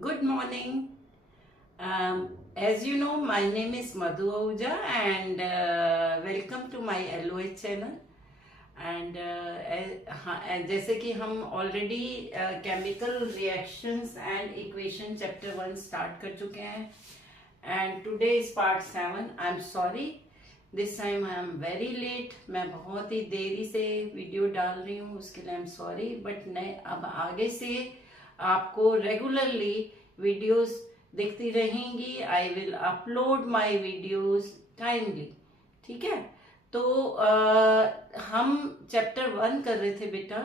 Good morning. As you know, my name is Madhu Ahuja and welcome to my LOH channel. And जैसे कि हम already chemical reactions and equation chapter 1 start कर चुके हैं and today is part 7. I am sorry, this time I am very late. मैं बहुत ही देरी से वीडियो डाल रही हूँ, उसके लिए आई एम सॉरी. बट नहीं, अब आगे से आपको रेगुलरली वीडियोस दिखती रहेंगी. I will upload my videos timely. ठीक है. तो हम चैप्टर 1 कर रहे थे बेटा,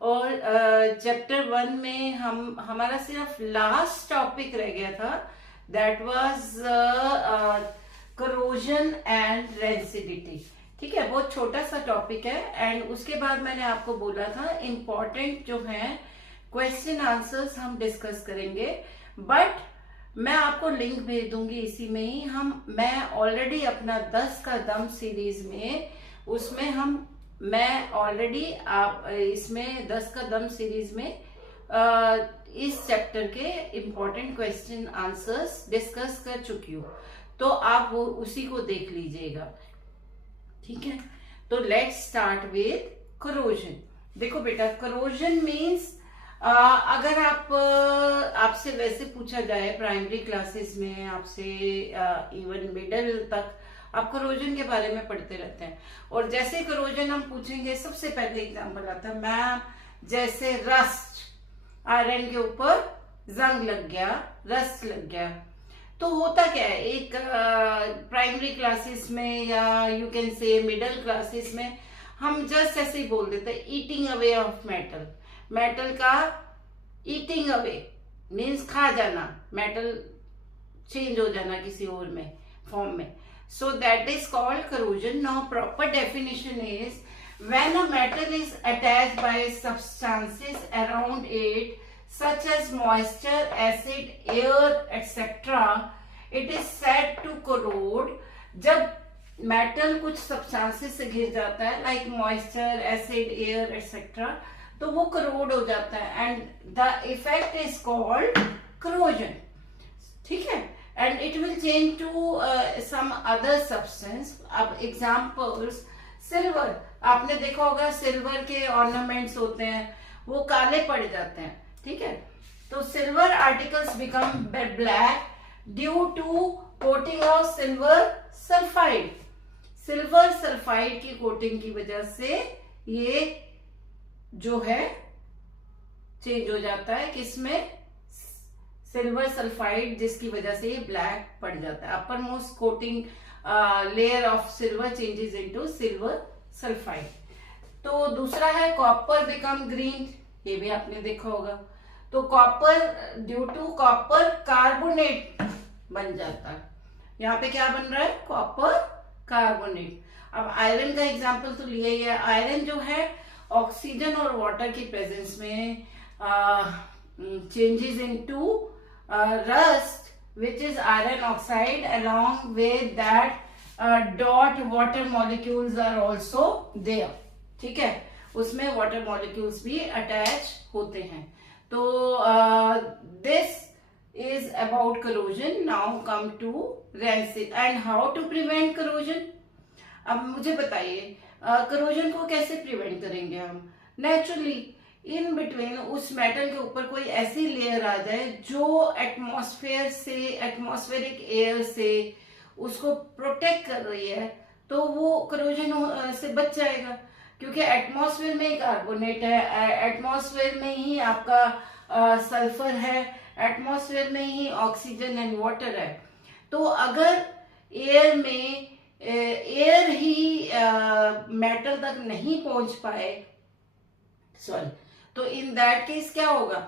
और चैप्टर 1 में हमारा सिर्फ लास्ट टॉपिक रह गया था. That was corrosion and rancidity. ठीक है, बहुत छोटा सा टॉपिक है. एंड उसके बाद मैंने आपको बोला था इम्पोर्टेंट जो है क्वेश्चन आंसर्स हम डिस्कस करेंगे. बट मैं आपको लिंक भेज दूंगी इसी में ही. मैं ऑलरेडी अपना 10 का दम सीरीज में उसमें मैं ऑलरेडी आप इसमें 10 का दम सीरीज में इस चैप्टर के इम्पोर्टेंट क्वेश्चन आंसर्स डिस्कस कर चुकी हूँ. तो आप वो उसी को देख लीजिएगा. ठीक है, तो लेट्स स्टार्ट विद करोजन. देखो बेटा, करोजन मीन्स अगर आपसे वैसे पूछा जाए प्राइमरी क्लासेस में, आपसे इवन मिडिल तक आप करोजन के बारे में पढ़ते रहते हैं. और जैसे करोजन हम पूछेंगे, सबसे पहले एग्जांपल आता है मैम, जैसे रस्ट, आयरन के ऊपर जंग लग गया, रस्ट लग गया. तो होता क्या है, एक प्राइमरी क्लासेस में या you can say middle classes में हम जस्ट ऐसे ही बोल देते हैं eating away of metal. Metal का ईटिंग अवे मीन्स खा जाना, मेटल चेंज हो जाना किसी और में फॉर्म में. So that is called corrosion. Now proper definition is when a metal is attached bye substances around it such as moisture, acid, air, etc. It is said to corrode. जब metal कुछ substances से घिर जाता है like moisture, acid, air etcetera, तो वो corrode हो जाता है and the effect is called corrosion. ठीक है, and it will change to some other substance. अब एग्जांपल्स, सिल्वर. आपने देखा होगा सिल्वर के ऑर्नामेंट्स होते हैं, वो काले पड़ जाते हैं. ठीक है, तो silver articles become black due to coating of silver sulphide. Silver sulphide की कोटिंग की वजह से ये जो है चेंज हो जाता है. किसमें? सिल्वर सल्फाइड, जिसकी वजह से ये ब्लैक पड़ जाता है. Upper most coating layer of silver changes into silver sulphide. तो दूसरा है कॉपर बिकम ग्रीन. ये भी आपने देखा होगा. तो copper due to copper carbonate बन जाता है. यहाँ पे क्या बन रहा है? Copper carbonate. अब आयरन का एग्जांपल तो लिया ही है. आयरन जो है ऑक्सीजन और वाटर की प्रेजेंस में changes into rust which is iron oxide. Along with that dot water molecules are also there. ठीक है, उसमें वाटर मॉलिक्यूल्स भी अटैच होते हैं. तो this is about corrosion. Now come to rancid and how to prevent corrosion. अब मुझे बताइए करोजन को कैसे प्रिवेंट करेंगे हम? नेचुरली इन बिटवीन उस मेटल के ऊपर कोई ऐसी लेयर आ जाए जो एटमॉस्फेयर से, एटमॉस्फेरिक एयर से उसको प्रोटेक्ट कर रही है, तो वो करोजन से बच जाएगा. क्योंकि एटमॉस्फेयर में ही कार्बोनेट है, एटमॉस्फेयर में ही आपका सल्फर है, एटमॉस्फेयर में ही ऑक्सीजन एंड वाटर है. तो अगर एयर में एयर ही मेटल तक नहीं पहुंच पाए, तो इन दैट केस क्या होगा?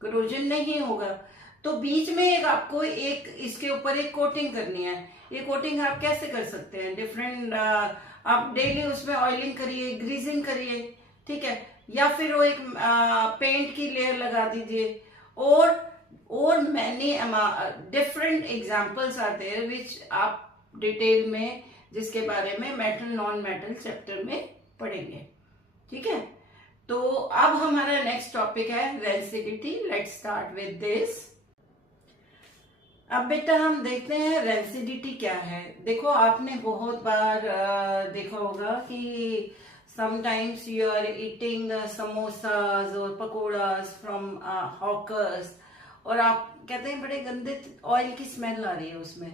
करोजन नहीं होगा. तो बीच में आपको इसके ऊपर एक कोटिंग करनी है. ये कोटिंग आप कैसे कर सकते हैं? डिफरेंट आप डेली उसमें ऑयलिंग करिए, ग्रीजिंग करिए. ठीक है, या फिर वो एक पेंट की लेयर लगा दीजिए. और many different examples are there which आप डिटेल में, जिसके बारे में मेटल नॉन मेटल चैप्टर में पढ़ेंगे. ठीक है, तो अब हमारा नेक्स्ट टॉपिक है rancidity. Let's start with this. अब बेटा हम देखते हैं रेंसिडिटी क्या है। देखो आपने बहुत बार देखा होगा कि sometimes you are eating samosas और पकौड़ाज फ्रॉम हॉकर्स, और आप कहते हैं बड़े गंदे ऑयल की स्मेल आ रही है उसमें।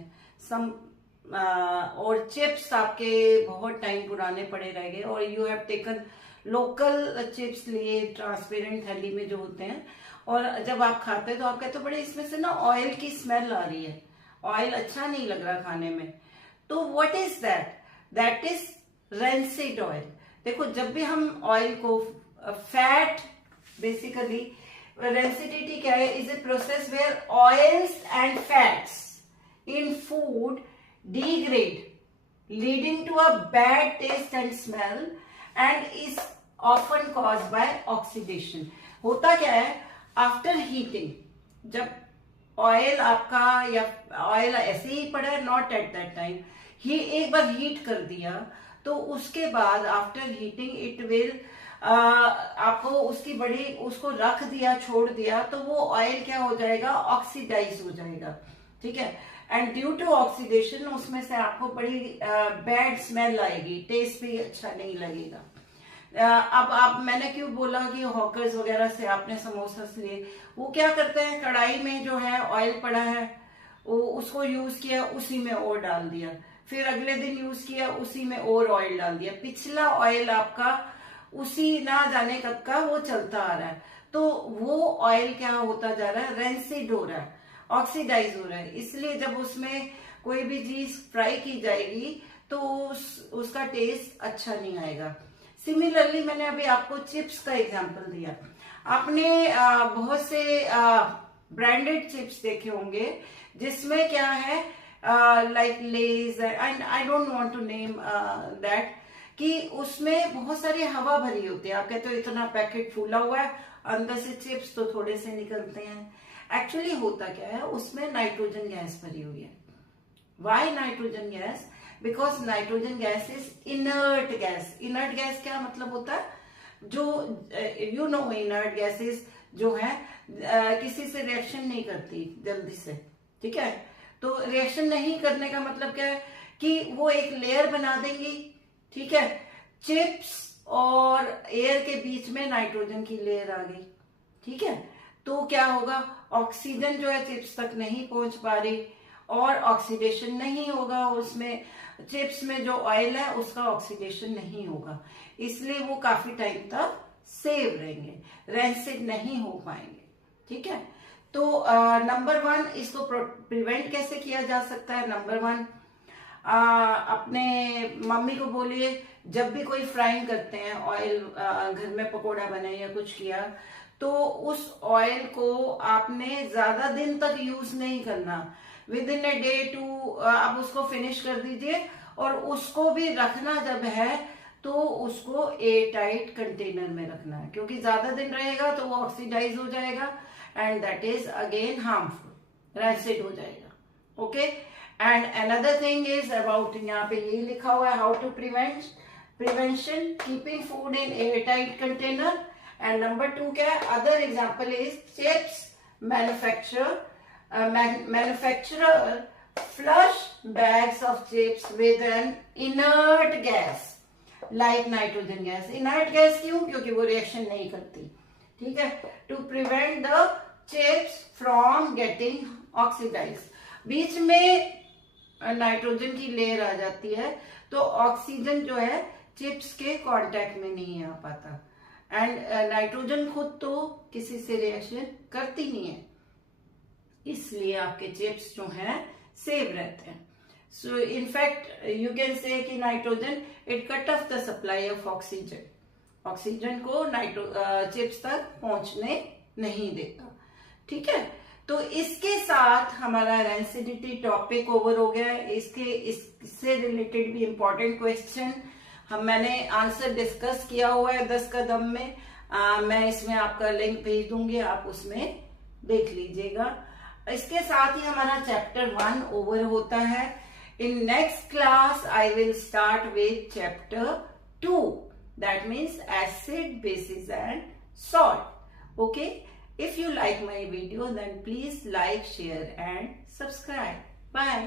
और चिप्स आपके बहुत टाइम पुराने पड़े रह गए, और you have taken local chips लिए ट्रांसपेरेंट थैली में जो होते हैं, और जब आप खाते हैं तो आप कहते हो बड़े इसमें से ना ऑयल की स्मेल आ रही है, ऑयल अच्छा नहीं लग रहा खाने में। तो what is that? That is rancid oil. देखो जब भी हम ऑयल को फैट, बेसिकली रेंसिडिटी क्या है? Is a process where oils and fats in food degrade, leading to a bad taste and smell, and is often caused by oxidation. होता क्या है? आफ्टर हीटिंग, जब ऑयल आपका या ऑयल ऐसे ही पड़ा है, नॉट एट दैट टाइम, ही एक बार हीट कर दिया, तो उसके बाद आफ्टर हीटिंग इट विल आपको उसकी बड़ी उसको रख दिया, छोड़ दिया, तो वो ऑयल क्या हो जाएगा? ऑक्सीडाइज हो जाएगा। ठीक है, एंड ड्यू टू ऑक्सीडेशन उसमें से आपको बड़ी बैड स्मेल आएगी, टेस्ट भी अच्छा नहीं लगेगा। अब आप, मैंने क्यों बोला कि हॉकर्स वगैरह से आपने समोसा लिए, वो क्या करते हैं, कढ़ाई में जो है ऑयल पड़ा है वो उसको यूज किया, उसी में और डाल दिया, फिर अगले दिन यूज किया, उसी में और ऑयल डाल दिया, पिछला ऑयल आपका उसी ना जाने कब का वो चलता आ रहा है, तो वो ऑयल क्या होता जा रहा है? रेंसिड हो रहा है, ऑक्सीडाइज हो रहा है। इसलिए जब उसमें कोई भी चीज फ्राई की जाएगी तो उसका टेस्ट अच्छा नहीं आएगा। सिमिलरली मैंने अभी आपको चिप्स का एग्जांपल दिया। आपने बहुत से ब्रांडेड चिप्स देखे होंगे जिसमें क्या है, like Lays and I don't want to name that, कि उसमें बहुत सारी हवा भरी होती है। आप कहते हो इतना पैकेट फूला हुआ है, अंदर से चिप्स तो थोड़े से निकलते हैं। एक्चुअली होता क्या है, उसमें नाइट्रोजन गैस भरी हुई है। Why nitrogen gas? Because nitrogen gas is inert gas. Inert gas क्या मतलब होता है? जो यू नो इनर्ट गैसेस जो है किसी से रिएक्शन नहीं करती जल्दी से। ठीक है, तो रिएक्शन नहीं करने का मतलब क्या है कि वो एक लेयर बना देंगी। ठीक है, चिप्स और एयर के बीच में नाइट्रोजन की लेयर आ गई। ठीक है, तो क्या होगा? ऑक्सीजन जो है चिप्स तक नहीं पहुंच पा रही, और ऑक्सीडेशन नहीं होगा उसमें। चिप्स में जो ऑयल है उसका ऑक्सीडेशन नहीं होगा, इसलिए वो काफी टाइम तक सेव रहेंगे, रेंसिड नहीं हो पाएंगे। ठीक है, तो नंबर 1, इसको प्रिवेंट कैसे किया जा सकता है? नंबर 1, अपने मम्मी को बोलिए जब भी कोई फ्राइंग करते हैं, ऑयल घर में पकोड़ा बने या कुछ किया, तो उस ऑयल को आपने ज्यादा दिन तक यूज नहीं करना। Within a day two आप उसको फिनिश कर दीजिए, और उसको भी रखना जब है तो उसको एयर टाइट कंटेनर में रखना है, क्योंकि ज्यादा दिन रहेगा तो वो ऑक्सीडाइज हो जाएगा and that is again harmful, rancid हो जाएगा। Okay, and another thing is about, यहाँ पे ये लिखा हुआ है how to prevention keeping food in air tight container. And number 2 क्या है? Other example is chips manufacturer flush bags of chips with an inert gas like nitrogen gas. Inert gas क्यों? क्योंकि वो रिएक्शन नहीं करती। ठीक है, to prevent the chips from getting oxidise. बीच में नाइट्रोजन की लेयर आ जाती है, तो ऑक्सीजन जो है चिप्स के कांटेक्ट में नहीं आ पाता, एंड नाइट्रोजन खुद तो किसी से रिएक्शन करती नहीं है, इसलिए आपके चिप्स जो हैं सेव रहते हैं। So in fact you can say कि nitrogen it cut off the supply of oxygen, oxygen को चिप्स तक पहुंचने नहीं देता। ठीक है, तो इसके साथ हमारा रेंसिडिटी टॉपिक ओवर हो गया है। इससे रिलेटेड भी इंपॉर्टेंट क्वेश्चन मैंने आंसर डिस्कस किया हुआ है 10 कदम में। मैं इसमें आपका लिंक भेज दूंगी, आप उसमें देख लीजिएगा। इसके साथ ही हमारा चैप्टर 1 ओवर होता है। In next class I will start with chapter 2। That means acid, bases and salt. Okay. If you like my video, then please like, share and subscribe. Bye.